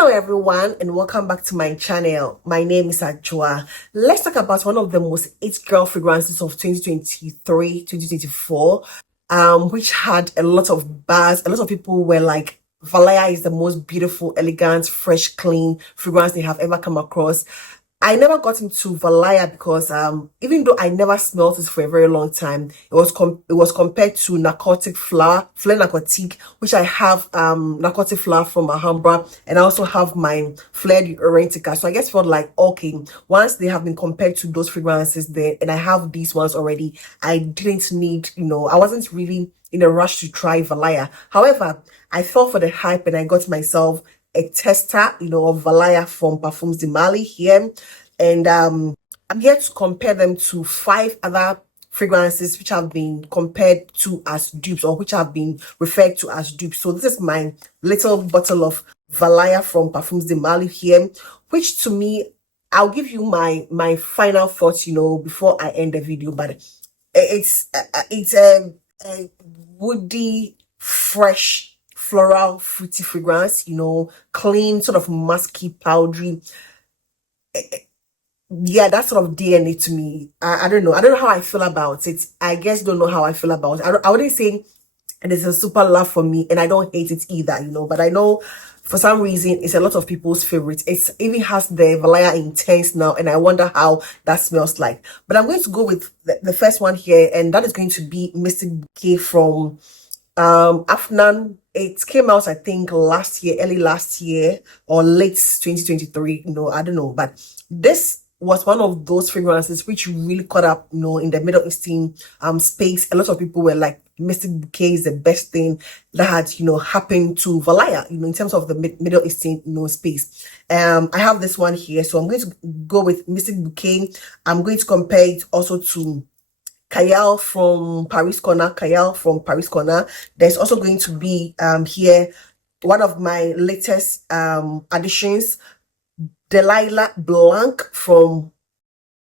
Hello everyone and welcome back to my channel. My name is Ajua. Let's talk about one of the most it girl fragrances of 2023-2024, which had a lot of buzz. A lot of people were like, Valaya is the most beautiful, elegant, fresh, clean fragrance they have ever come across. I never got into Valaya because even though I never smelled it for a very long time, it was compared to Narcotic Fleur Narcotic, which I have Narcotic Fleur from Alhambra, and I also have my Fleur de Orientica. So I guess felt like, okay, once they have been compared to those fragrances there, and I have these ones already, I didn't need, I wasn't really in a rush to try Valaya. However, I fell for the hype and I got myself a tester, of Valaya from Parfums de Mali here. And I'm here to compare them to 5 other fragrances which have been compared to as dupes, or which have been referred to as dupes. So this is my little bottle of Valaya from Parfums de Mali here, which to me, I'll give you my final thoughts, before I end the video. But it's a woody, fresh, floral, fruity fragrance, clean, sort of musky, powdery. Yeah, that sort of DNA to me. I don't know. I don't know how I feel about it. I guess don't know how I feel about it. I wouldn't say it is a super love for me, and I don't hate it either, but I know for some reason it's a lot of people's favorite. It even has the Valaya Intense now, and I wonder how that smells like. But I'm going to go with the first one here, and that is going to be Mystique Bouquet from Adman. It came out, I think, early last year or late 2023. I don't know, but this was one of those fragrances which really caught up, in the Middle Eastern space. A lot of people were like, Mystique Bouquet is the best thing that had, happened to Valaya, in terms of the Middle Eastern, space. I have this one here, so I'm going to go with Mystique Bouquet. I'm going to compare it also to Khayal from Paris Corner. There's also going to be here one of my latest additions, Delilah Blanc from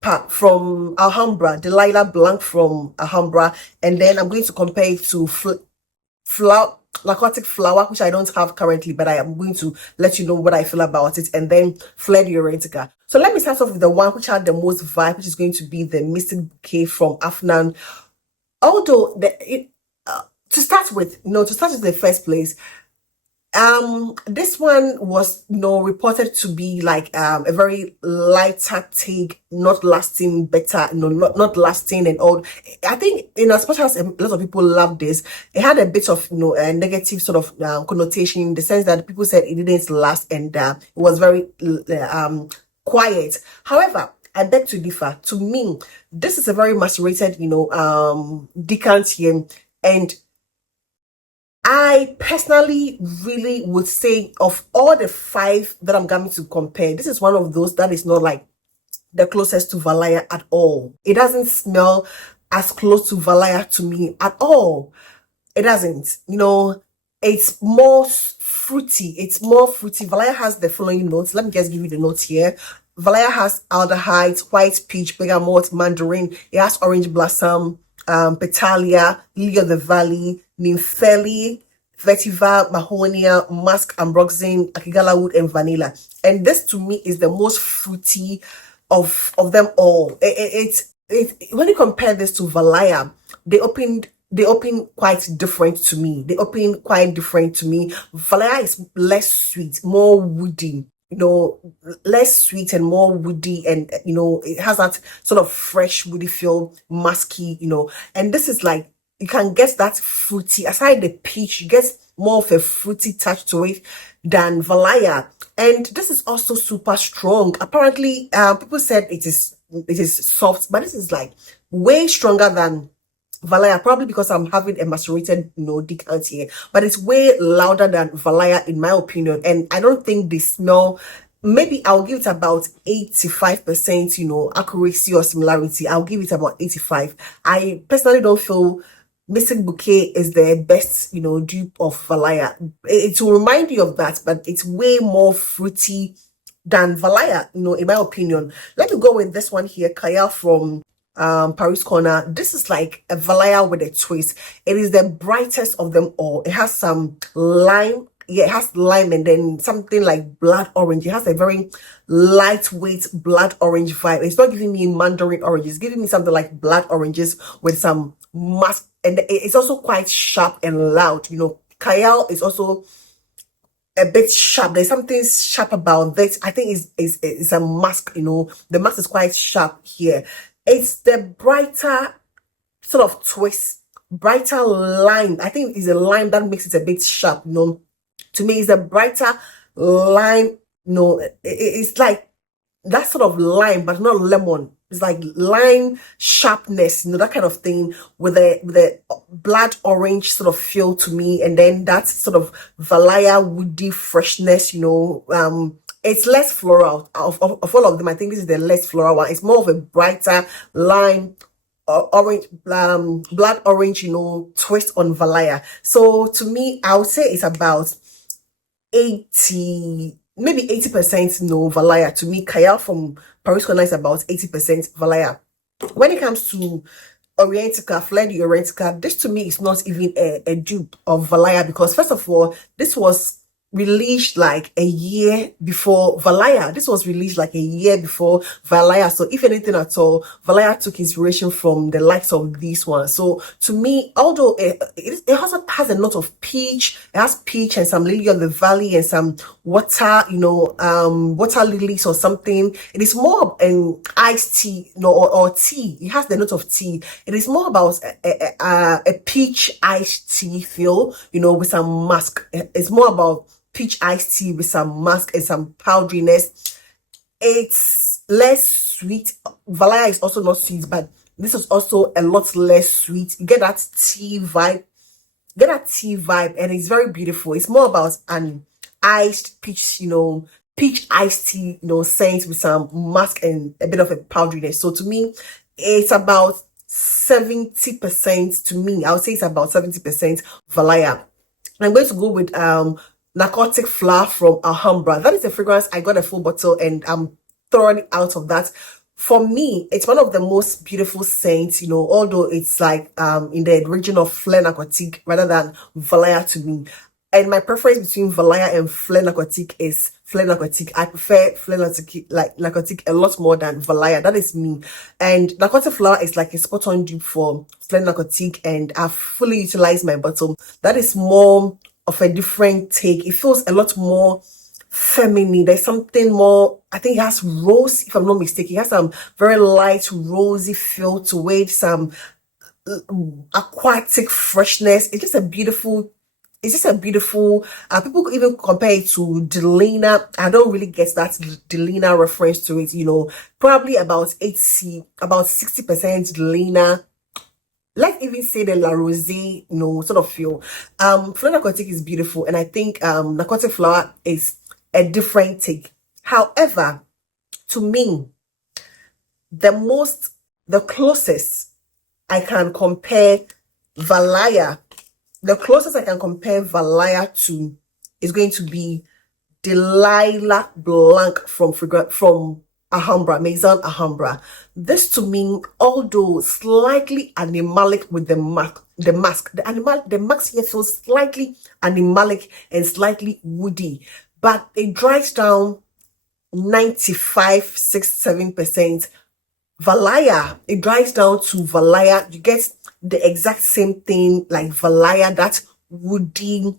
Alhambra. Delilah Blanc from Alhambra, and then I'm going to compare it to Narcotic Flower, which I don't have currently, but I am going to let you know what I feel about it, and then Fleur de Orientica. So let me start off with the one which had the most vibe, which is going to be the Mystique Bouquet from Adman. Although to start with the first place, this one was reported to be like a very lighter take, not lasting better, not lasting and all. I think as much as a lot of people love this, it had a bit of a negative sort of connotation, in the sense that people said it didn't last, and it was very quiet. However, I beg to differ. To me, this is a very macerated decant here, and I personally really would say, of all the 5 that I'm going to compare, this is one of those that is not like the closest to Valaya at all. It doesn't smell as close to Valaya to me at all. It doesn't. It's more fruity. Valaya has the following notes. Let me just give you the notes here. Valaya has aldehyde, white peach, bergamot, mandarin. It has orange blossom, Petalia, lily of the valley, nympheli, vetiver, mahonia, musk, ambroxan, akigala wood, and vanilla. And this to me is the most fruity of them all. When you compare this to Valaya, they open quite different to me. Valaya is less sweet, more woody. Less sweet and more woody, and it has that sort of fresh woody feel, musky, and this is like, you can get that fruity. Aside the peach, you get more of a fruity touch to it than Valaya, and this is also super strong. Apparently, people said it is soft, but this is like way stronger than Valaya, probably because I'm having a macerated decant here, but it's way louder than Valaya in my opinion, and I don't think they smell. Maybe I'll give it about 85%, accuracy or similarity. I'll give it about 85. I personally don't feel Mystique Bouquet is the best, dupe of Valaya. It will remind you of that, but it's way more fruity than Valaya, in my opinion. Let me go with this one here, Khayal from Paris Corner. This is like a Valaya with a twist. It is the brightest of them all. It has some lime yeah, it has lime and then something like blood orange. It has a very lightweight blood orange vibe. It's not giving me mandarin orange. It's giving me something like blood oranges with some musk, and it's also quite sharp and loud. You know, Khayal is also a bit sharp. There's something sharp about this. I think it's a mask, you know. The mask is quite sharp here. It's the brighter sort of twist, brighter lime. I think it's a lime that makes it a bit sharp, you know. To me, it's a brighter lime, you know. It's like that sort of lime, but not lemon. It's like lime sharpness, you know, that kind of thing with a blood orange sort of feel to me, and then that sort of Valaya woody freshness, you know. It's less floral of all of them. I think this is the less floral one. It's more of a brighter lime orange, blood orange, you know, twist on Valaya. So to me, I would say it's about 80, maybe 80% no Valaya. To me, Khayal from Paris Corner is about 80% Valaya. When it comes to Orientica, Fleur de Orientica, this to me is not even a dupe of Valaya, because first of all, this was released like a year before Valaya. This was released like a year before Valaya. So if anything at all, Valaya took inspiration from the likes of these ones. So to me, although it also has a lot of peach, it has peach and some lily of the valley and some water, you know, water lilies or something. It is more of an iced tea, you know, or tea. It has the note of tea. It is more about a peach iced tea feel, you know, with some musk. It's more about peach iced tea with some musk and some powderiness. It's less sweet. Valaya is also not sweet, but this is also a lot less sweet. You get that tea vibe. And it's very beautiful. It's more about an iced peach, you know, peach iced tea, you know, scent with some musk and a bit of a powderiness. So to me, it's about 70% to me. I would say it's about 70% Valaya. I'm going to go with Narcotic flower from Alhambra. That is a fragrance. I got a full bottle and I'm throwing it out of that. For me, it's one of the most beautiful scents, you know, although it's like in the region of Fleur Narcotic rather than Valaya to me. And my preference between Valaya and Fleur Narcotic is Fleur Narcotic. I prefer Fleur Narcotic a lot more than Valaya. That is me. And Narcotic flower is like a spot on dupe for Fleur Narcotic, and I've fully utilized my bottle. That is more of a different take. It feels a lot more feminine. There's something more, I think it has rose, if I'm not mistaken. It has some very light rosy feel to it, some aquatic freshness. It's just a beautiful, people could even compare it to Delilah. I don't really get that Delilah reference to it, you know, probably about 60% Delilah. Let's even say the La Rosée, you know, sort of feel. Fleur Narcotic is beautiful, and I think Narcotic flower is a different take. However, to me, the closest I can compare Valaya, to is going to be Delilah Blanc from Alhambra, Maison Alhambra. This to me, although slightly animalic with the mask, the mask here feels slightly animalic and slightly woody, but it dries down 95-7%. Valaya, it dries down to Valaya. You get the exact same thing like Valaya, that woody,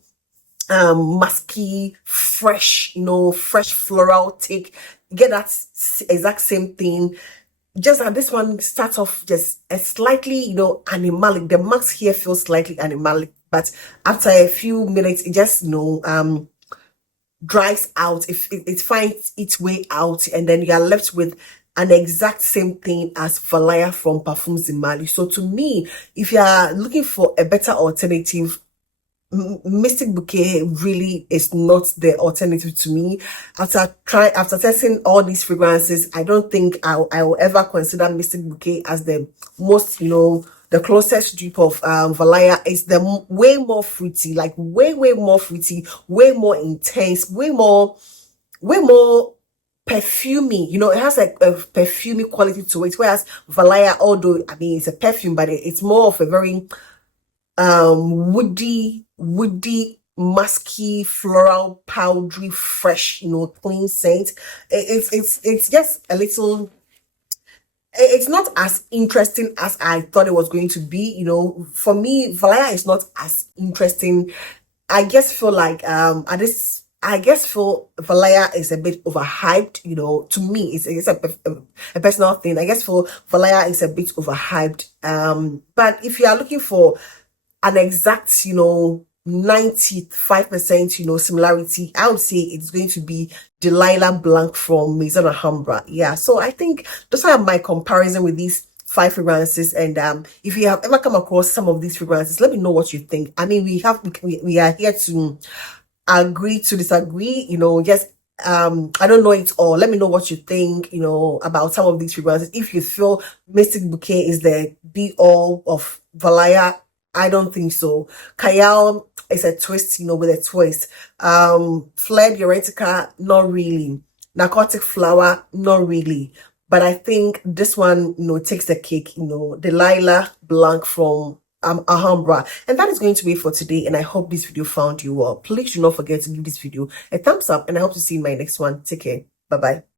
musky, fresh, you know, fresh floral take. You get that exact same thing. Just that this one starts off just a slightly, you know, animalic. The mask here feels slightly animalic, but after a few minutes, it just, you know, dries out. It finds its way out, and then you are left with an exact same thing as Valaya from Parfums Mali. So to me, if you are looking for a better alternative, Mystique Bouquet really is not the alternative to me. After testing all these fragrances, I don't think I will ever consider Mystique Bouquet as the most, you know, the closest dupe of Valaya. Is the way more fruity, like way more fruity, way more intense, way more perfumey. You know, it has like a perfumey quality to it, whereas Valaya, although I mean it's a perfume, but it's more of a very woody musky, floral, powdery, fresh, clean scent. It's just a little, it's not as interesting as I thought it was going to be. For me, Valaya is not as interesting. I just feel like at this I guess for Valaya is a bit overhyped, to me. It's a personal thing. I guess for Valaya is a bit overhyped. But if you are looking for an exact, 95%, similarity, I would say it's going to be Delilah Blanc from Maison Alhambra. Yeah, so I think those are my comparison with these five fragrances. And if you have ever come across some of these fragrances, let me know what you think. I mean, we are here to agree to disagree, yes. I don't know it all. Let me know what you think, about some of these fragrances. If you feel Mystic Bouquet is the be all of Valaya, I don't think so. Khayal is a twist, with a twist. Fleur de Orientica, not really. Narcotic flower, not really. But I think this one, takes the cake, Delilah Blanc from Alhambra. And that is going to be it for today. And I hope this video found you well. Please do not forget to give this video a thumbs up. And I hope to see you in my next one. Take care. Bye-bye.